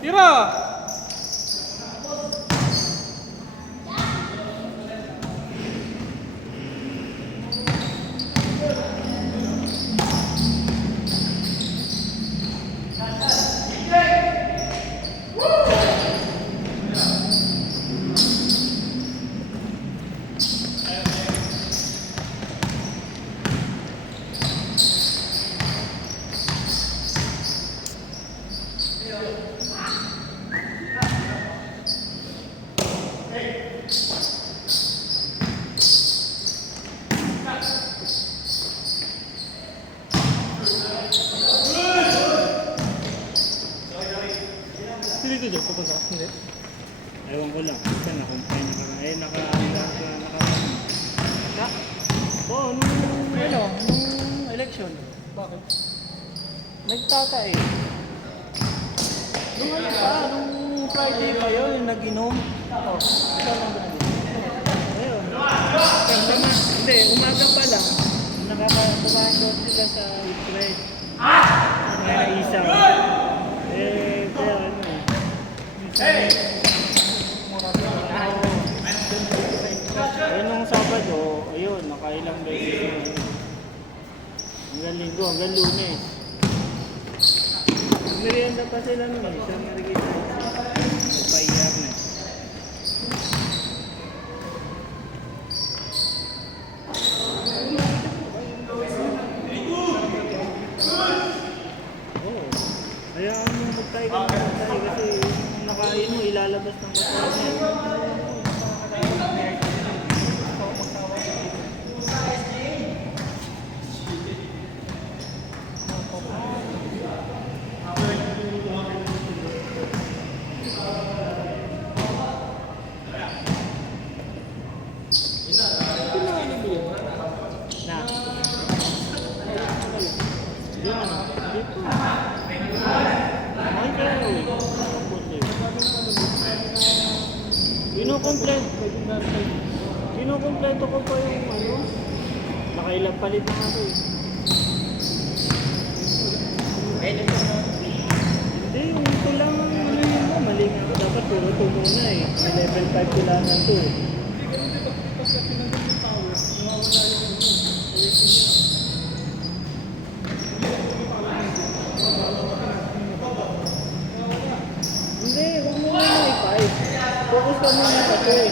Tira! Dito dyan, papunta. Hindi. Ewan ko lang. Kasi na-comply na kami. Eh, naka... Oo, nung election. Bakit? Nagtaka eh. Nung ano pa, nung Friday pa yun, yung nag-inom. Oo, ikaw lang ba nag-inom? Ayun. Hindi, umaga pa lang. Nakakatumahan ko sila sa Israel. Kaya isaw. Eh, kaya ano eh. Ayun nung Sabado, ayun, nakailang beses yun. Hanggang Linggo, hanggang Lunes. Merienda pa sila nun eh, sa Marikita. Nagpa-IR na. Oo. Hayaan mo magtayo ka na magtayo kasi yung nakain mo, ilalabas ng katawan niya. Kinukompleto ko pa yung ano. Nakailang palit na ako eh. Hindi, yung ito lang ang ano yun mo. Mali nga ako. Dapat puro ito muna eh. May level 5 kailangan to eh. Hindi, huwag mo muna i-5. Focus ka muna sa ito eh.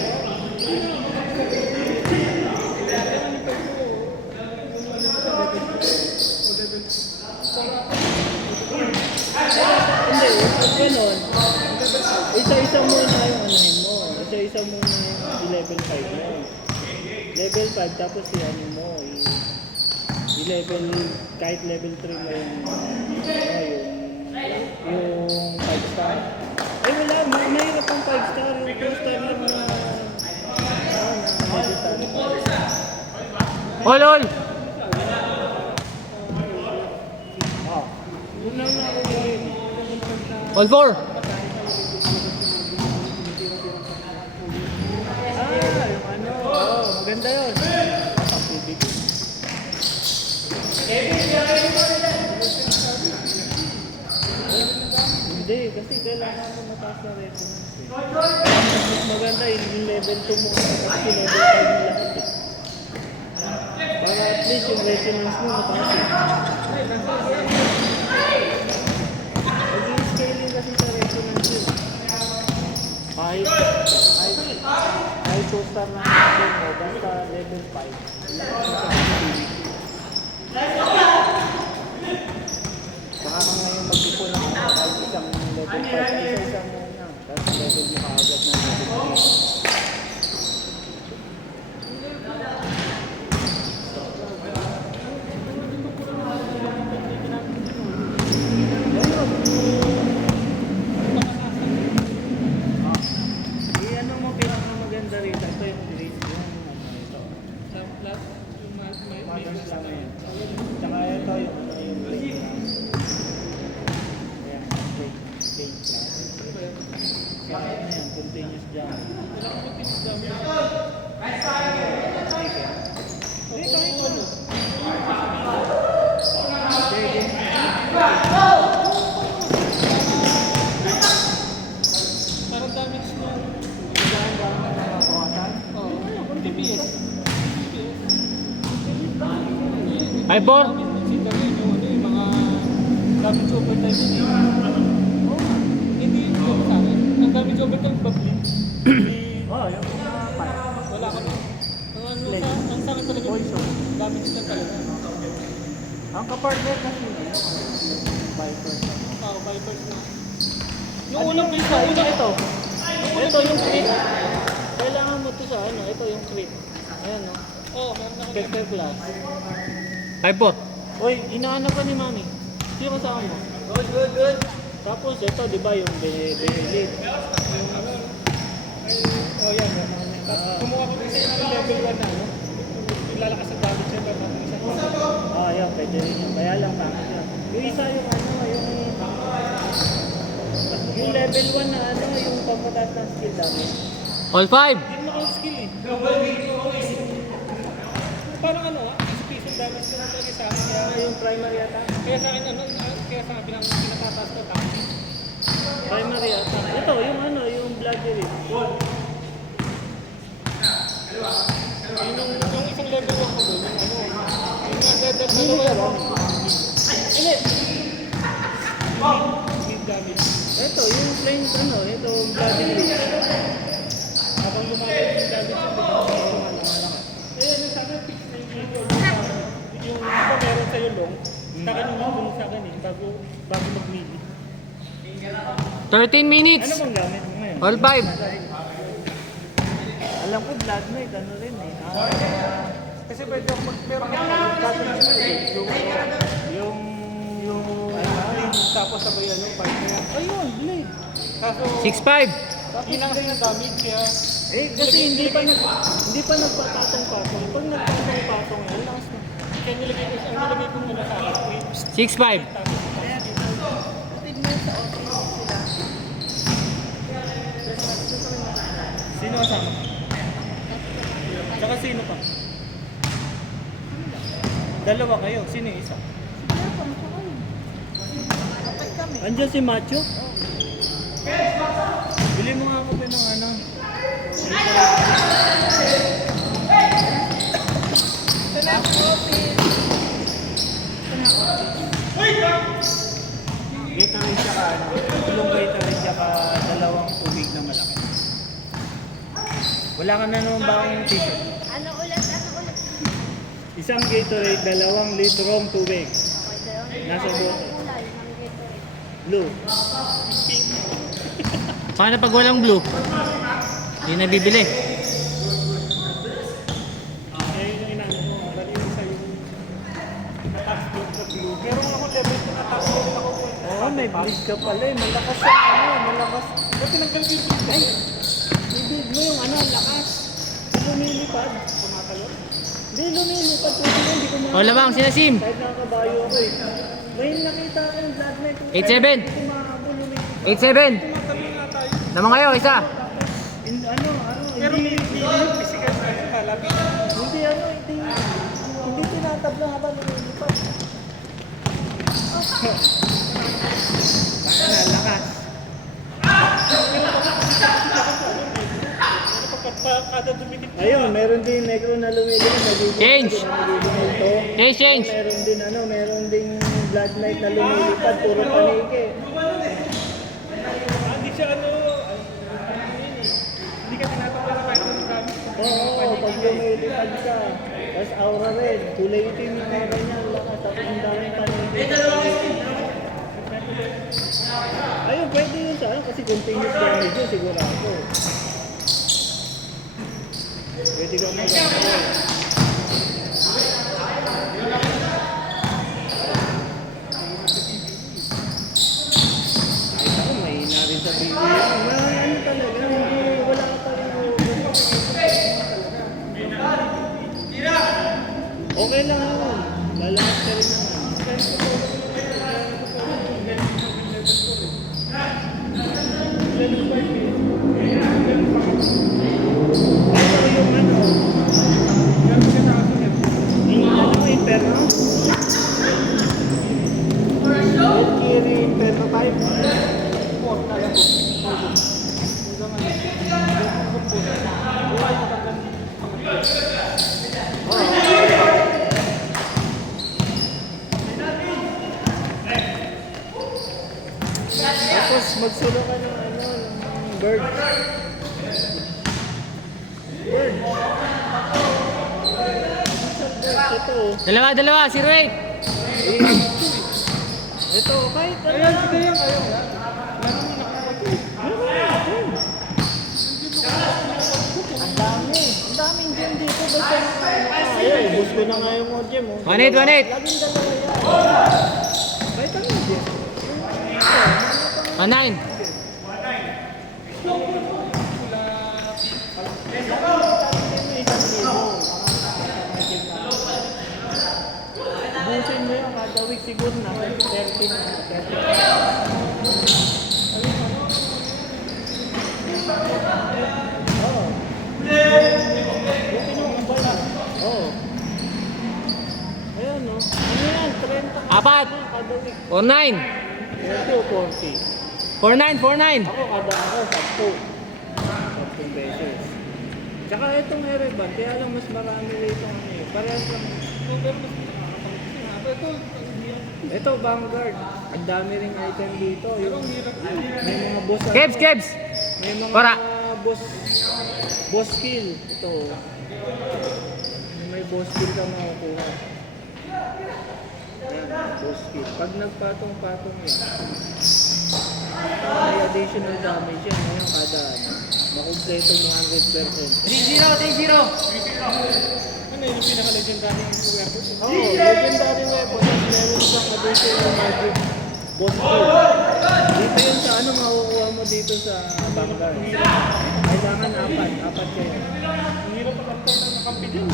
Hindi, pag ganun, isa-isa muna yung anuhin mo. Isa-isa muna yung level 5 mo. Level 5, tapos ano mo, i-level, kahit level 3 mo yung 5 star. Eh wala, mahirap ang 5 star, yung 2 star lang na meditan. Ol, ol! All 4! Yung ano, maganda yun. Hindi, kasi kailangan mo mataas na resonance eh. Mas maganda yung level 2 mo kasi level 5 mo lahat eh. Para at least yung resonance mo mataas eh. Mag-i-scaling kasi sa resonance yun. Kahit 2 star na natin mo, basta level 5. Saka ka ngayon mag-ipon ng kahit isang level 5, isa-isa muna. Tapos level mo kaagad na level 3. I-ano mo pinakamaganda rito. Ito yung rate yung ito. Sa plus, yung Maganda lang yun. Tsaka ito yung rate lang. Ayan, rate plus. Saka ano yan, continuous jump. Hindi, kahit ano. 5-4? Consider yun yung ano yung mga damage overtime yun eh. Oh, hindi yun yung sa akin. Ang damage overtime ba blink? Oo, yung mga five. Wala ka na. Ang sa akin talaga Poison. damage lang talaga. Ang kapartner kasi yun, Viper. Vipers na. Yung Ano unang yung base isa? na Ito. Ito yung crit. Kailangan mo to sa ano, ito yung crit. Ayan o. Oo, meron na ako. Spectre class. 5-4. Uy, inaanap ka ni Mami. Sino kasama mo? Good. Tapos ito, di ba yung Behelit? Oh, yan. Kumuha ko kasi yung level 1 na, no? Yung lalakas ang damage siya, pero natin isang Ah, yan, pwede rin yun. Kaya lang pangit yun. Yung isa yung ano, yung level 1 na ano, yung pagmataas ng skill damage. All 5. Hindi mo skill eh. Parang ano piso damage ko lang talaga sa akin. Yung primary attack. Kaya sa akin, kaya sa akin pinatataas ko tapos. Primary attack. Ito, yung ano, yung bloody rip. Yung isang level 1 ko doon, yung nagdadal na naman. Hindi. Speed damage. Ito, yung plain ano, ito bloody rip. Habang lumalabas yung damage sa pinag-lumalaki. Sa akin, fix na yung level. Yung iba meron sa'yo long, sa akin yung long sa akin bago mag-melee. 13 minutes. Ano bang gamit mo ngayon? All 5. Alam ko blood knight, ano rin eh. Kasi pwede ako pero yung tapos sabay ano, partner. Ayun, blade. Kaso, 6-5. yun lang rin yung damage kaya Kasi hindi pa nagpatong-patong. Pag nagpatong-patong, yan, lakas na. kaya nilagay ko muna sa akin. 6-5. Sino kasama? Tsaka sino pa? Dalawa kayo. Sino yung isa? Andiyan si Macho? Bili mo nga ako ba ng ano? Gatorade siya ka ano? Tulong Gatorade siya ka dalawang tubig na malaki. Wala ka na naman bakang t-shirt. Ano ulit? Isang Gatorade, 2 litrong tubig. Nasa bote. Kulay ng Gatorade. Blue. Paano pag walang blue? Hindi na bibili. Kaya yun yung inano mo, dali yung sa'yo na-task load na blue. Meron ako level ko na-task load ako. Oo, may bleed ka pala eh. Malakas yung ano, malakas. Ba't tinanggal ko yung blue? Ay! Ibig mo yung ano, lakas. Lumilipad. Tumatalon? Hindi, lumilipad. Hindi ko O labang, sina Sim. Kahit nakabayo ako eh. May nakita ko yung blood knight. 8-7. Hindi ko mahabol, lumilipad. 8-7. Tumatalon nga tayo. Naman kayo, isa. Pero Hindi, hindi yung physical na yun, halapin. hindi tinatabla habang lumilipad. Paano na, lakas. Kada dumitik Ayun, meron din negro na lumilipad. Change. Change. Meron din blood knight na lumilipad. Puro panike. hindi siya hindi ka tinatakla na kahit anong gamit. Oo, pag lumilipad ka. Tapos aura rin. Kulay itim yung aura niya. Lakas. Tapos ang daming panike. Ayun, pwede yun sa akin kasi continuous damage yun sigurado. Pwede ka mag-aura. Ako, mahina rin sa video. Ano talaga, hindi, wala ka talaga. Okay lang yun. Lalakas ka rin naman. Ano yung ano? Yung ano, Inferno? Valkyrie Inferno type? Tapos magsulo ka ng ano, ng bird. Bird. Ito. Dalawa, 08. Ito, kahit ano. Ayan, sige yan, ayaw. Ang dami. Ang daming gem dito. Basta ayun, ubus ko na nga yung mga gem. 18. Laging dalawa yan. Kahit ano yung gem. 9. Ubusin mo yan kada week siguro na 13 na. 13. Oo. Bukin yung bala. Oo. Ayan o. Ano yan? 30 Apat. kada week. 49. 40 o 40. 49. Ako kada araw, 10 beses. Tsaka itong Ereban, kaya lang mas marami rito ano eh. Parehas lang. Ito, Vanguard. Ang dami ring item dito. May mga boss. Kebs. May mga Para. boss skill. Ito. May boss skill ka makukuha. Ayan, boss skill. Pag nagpatong-patong yan, may additional damage yan. Ngayon kada makumpleto mo 100%. 3-0. Ano yung pinaka-legendary yung weapon? Oo, legendary weapon. Meron siyang additional magic boss skill. Dito yun sa ano makukuha mo dito sa Vanguard. Kailangan apat kayo. Ang hirap pagkaktaw na nakampi dyan.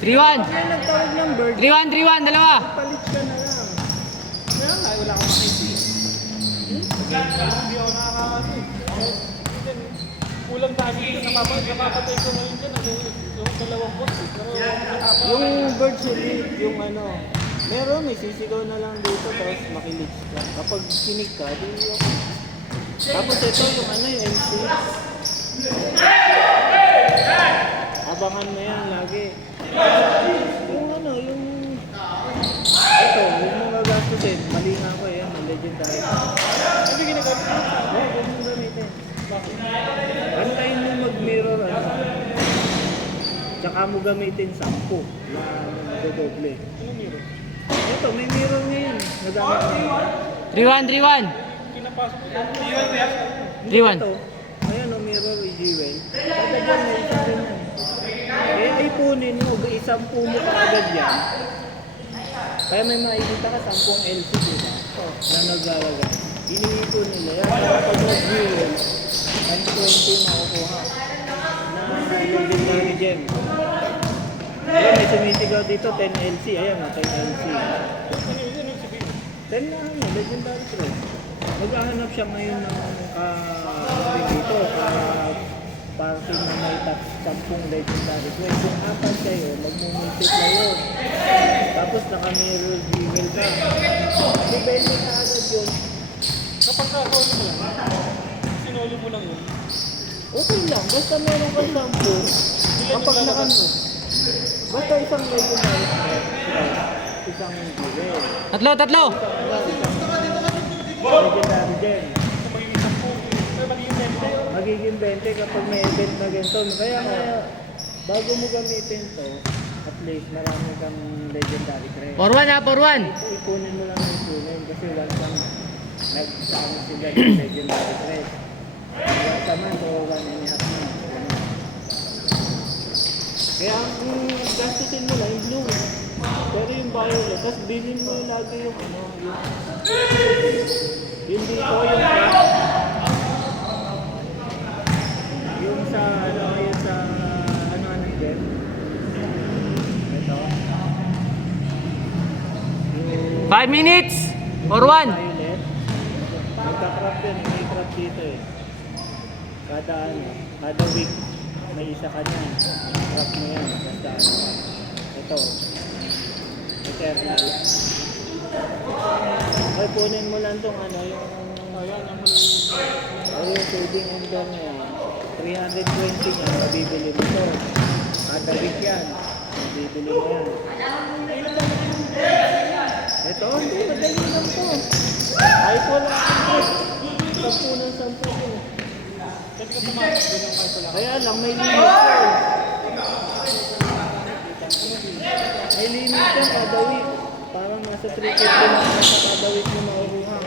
3-1. Kaya nagtawag ng bird, 3-1. Dalawa. palit ka na lang. Kaya nga, wala akong makiti. Hindi ako nakakaano eh. Kulang tayo dito, napapatay ko ngayon dyan. Yung dalawang boss eh. Pero Yung bird sulit, yung ano, meron may sisigaw na lang dito tapos makilig ka. Kapag kinig ka, di yung... Tapos ito yung ano yung M6. Abangan mo yan lagi. Yung ano, yung... Ito, huwag mo gagastusin. Mali nga ako yan, ang legendary. hindi ginagamit ko. Oo, huwag mo gamitin. Bakit? Antayin mo mag-mirror ano. Tsaka mo gamitin 10 na dodoble. Anong meron? Ito, may mirror ngayon. Nagamit mo. 3-1. Pinapasok ko. Ito, ayan o, mirror i-jewel. Kada dyan, may isa rin yan. Kaya ipunin mo, isampu mo ka agad yan. Kaya may makikita ka 10 LC, diba? Na naglalagay. Iniipon nila yan. Kaya pag nag-jewel, times 20 makukuha. Na legendary gem. Ayan, may sumisigaw dito, 10 LC. Ayan o, 10 LC. Ano yung sabihin? 10 na ano, legendary prize. Maghahanap siya ngayon ng dito, parking na may 10 legendary prize. Kung apat kayo, magmumultiply yun. Tapos naka-mirror jewel ka. Depende na agad yun. Kapag nakakauli mo lang, sinuli mo lang yun. Okay lang, basta meron kang 10. Kapag naka... Basta isang legendary prize. Isang jewel. Tatlo. Legendary gem. Kung magiging 10, pero magiging 20. Magiging 20 kapag may event na ganito. Kaya bago mo gamitin to, at least marami kang legendary crest. 4-1. Ipunin mo lang yung ipunin kasi wala kang nag-ano sila ng legendary crest. Wala naman o 1.5 na. Kaya ang gastusin mo lang yung blue. Pero yung violet, tapos bilhin mo lagi yung ano, yung dito, yung black. Yung sa ano, yung sa ano din. Ito. Yung 5 minutes. 4-1. violet. Nagka-craft yun, may craft dito eh. Kada ano, kada week may isa ka niyan. Craft mo yan, basta ano. Ito. Eternal. Ay, punin mo lang tong ano, yung yung shading ender na yan. 320 niya, mabibili mo to. Kada week yan, mabibili mo yan. Ito, madali lang to. Ay, ko lang. 10 ng 10 yun. Pwede ka pumasok doon ang kahit wala. Kaya lang, may limit ko. May limit yan kada week. Parang nasa 350 na nasa kada week mo makukuha.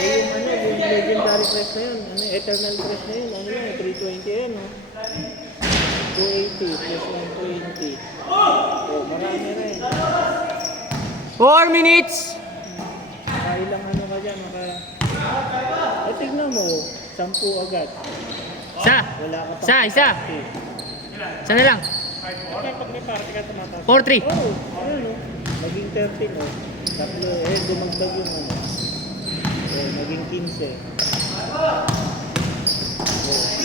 Eh yung ano, yung legendary price na yun, ano, eternal price na yun, ano lang, 320 yan, no? 280 plus 120. Oh, marami rin. 4 minutes! Nakailang ano ka dyan, tignan mo, 10 agad. Isa! Wala ka pa. Isa! Isa na lang. Kaya pag may party ka tumataas. 4-3. Oh, ano, naging 13, oh. Tatlo, dumagdag yung ano. Naging 15. Oh.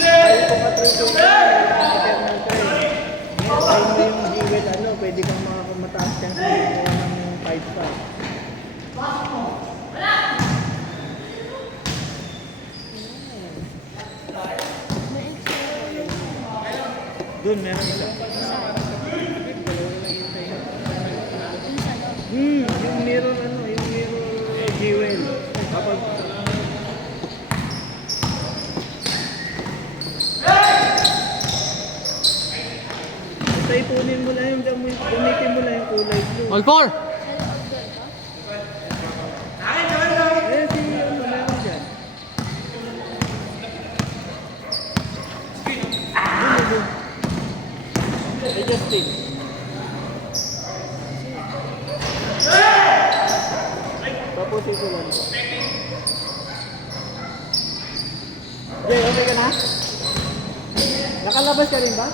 Ayaw ko ka 3 eternal price. Ngayon, mo yung jewel, ano, pwede kang mataas chance na yung ng 5 pa. Doon, meron isa. Yung mirror, ano, yung mirror jewel. Kapag... Basta ipunin mo lang yung gamitin mo lang yung kulay blue. All 4. Eh, si ano, meron dyan. Doon. Ay, Justin. Tapos ito lang. Jay, okay ka na? Nakalabas ka rin ba?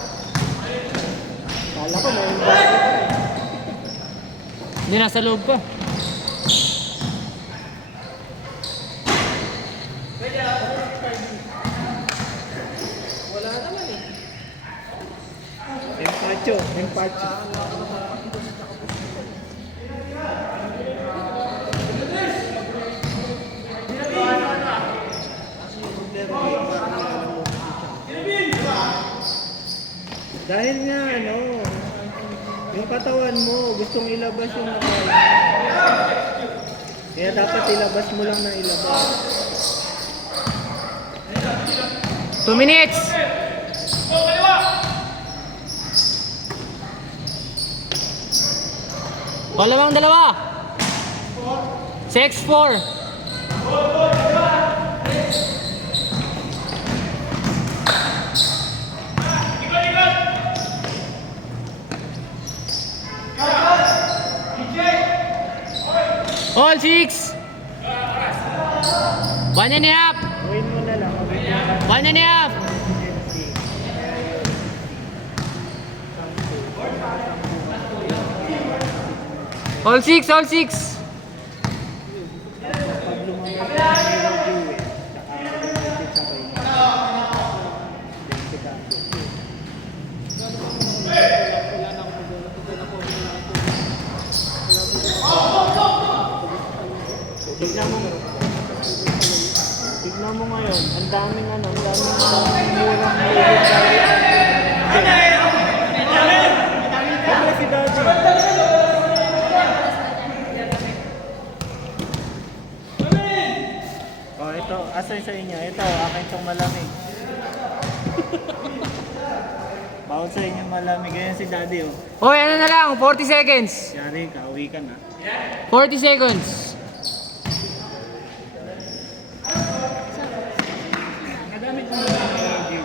Kala ko may bago ka rin. Hindi, nasa loob ko. Empacho, empacho. Dahil nga ano, yung katawan mo, gustong ilabas yung nakain. Kaya dapat ilabas mo lang na ilabas. 2 minutes! Dalawang dalawa! 6-4! All 6! 1.5! Gawin mo na lang. 1.5! All 6! All 6! Pag lumabas yung jewel, saka gamitin sa Tignan mo ngayon, ang daming ano, ang daming murang legendary. Ano si Daddy? Oh, ito, asay sa inyo. Ito, akin itong malamig. Bawal sa inyo malamig. Ganyan si Daddy, oh. Hoy, ano na lang? 40 seconds! Yari ka, uwi ka na. 40 seconds!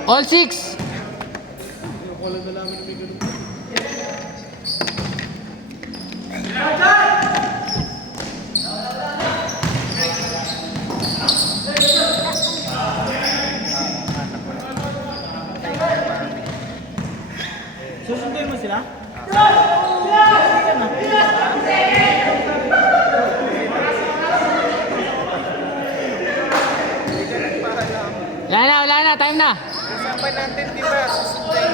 All 6! Susunduin mo sila? Wala na, time na! Kasama natin, di ba? Susundin